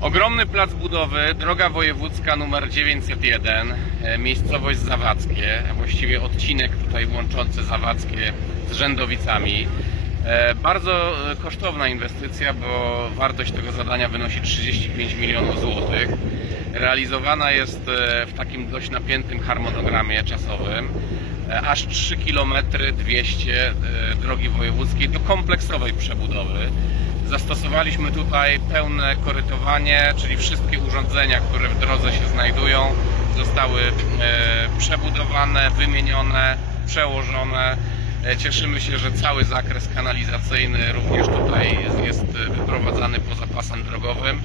Ogromny plac budowy, droga wojewódzka numer 901, e, miejscowość Zawadzkie, właściwie odcinek tutaj łączący Zawadzkie z Rzędowicami. E, Bardzo e, kosztowna inwestycja, bo wartość tego zadania wynosi 35 milionów złotych. Realizowana jest w takim dość napiętym harmonogramie czasowym. E, Aż 3 km 200 e, drogi wojewódzkiej do kompleksowej przebudowy. Zastosowaliśmy tutaj pełne korytowanie, czyli wszystkie urządzenia, które w drodze się znajdują, zostały e, przebudowane, wymienione, przełożone. E, Cieszymy się, że cały zakres kanalizacyjny również tutaj jest, wyprowadzany poza pasem drogowym.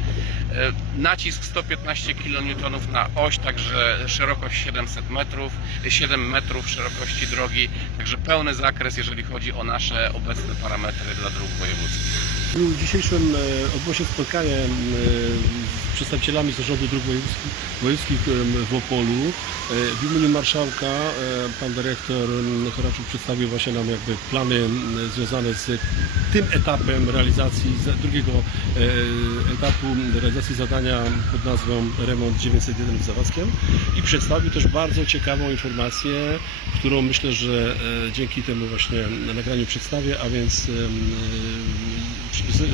E, Nacisk 115 kN na oś, także szerokość 700 metrów, 7 metrów szerokości drogi, także pełny zakres, jeżeli chodzi o nasze obecne parametry dla dróg wojewódzkich. W dzisiejszym e, odbyło się spotkanie e, z przedstawicielami Zarządu Dróg Wojewódzkich, w Opolu. E, W imieniu marszałka pan dyrektor Choraczuk przedstawił właśnie nam jakby plany związane z tym etapem realizacji drugiego etapu realizacji zadania pod nazwą Remont 901 w Zawadzkiem i przedstawił też bardzo ciekawą informację, którą myślę, że dzięki temu właśnie nagraniu przedstawię, a więc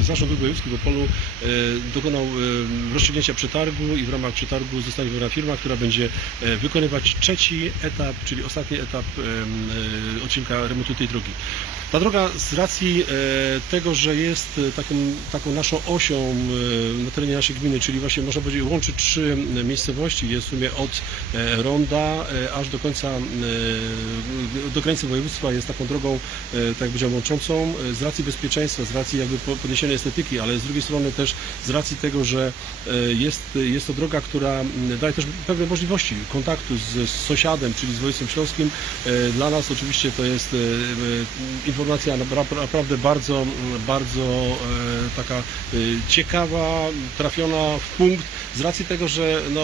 Zarząd Dróg Wojewódzkich w Opolu e, dokonał e, rozstrzygnięcia przetargu i w ramach przetargu zostanie wybrana firma, która będzie e, wykonywać trzeci etap, czyli ostatni etap odcinka remontu tej drogi. Ta droga z racji tego, że jest e, taką, naszą osią na terenie naszej gminy, czyli właśnie można powiedzieć łączy trzy miejscowości, jest w sumie od Ronda aż do końca, do granicy województwa jest taką drogą, tak jak powiedziałem, łączącą z racji bezpieczeństwa, z racji jakby po- podniesionej estetyki, ale z drugiej strony też z racji tego, że e, jest, jest to droga, która daje też pewne możliwości kontaktu z, z sąsiadem, czyli z województwem śląskim. E, Dla nas oczywiście to jest e, informacja napra- naprawdę bardzo, bardzo taka ciekawa, trafiona w punkt z racji tego, że no,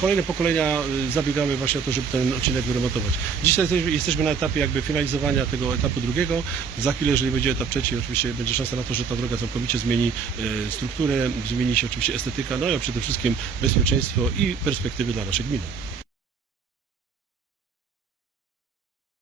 kolejne pokolenia zabiegały właśnie o to, żeby ten odcinek wyremontować. Dzisiaj jesteśmy na etapie jakby finalizowania tego etapu drugiego. Za chwilę, jeżeli będzie etap trzeci, oczywiście będzie szansa na to, że ta droga całkowicie zmieni e, strukturę, zmieni się oczywiście estetyka, no i przede wszystkim bezpieczeństwo i perspektywy dla naszej gminy.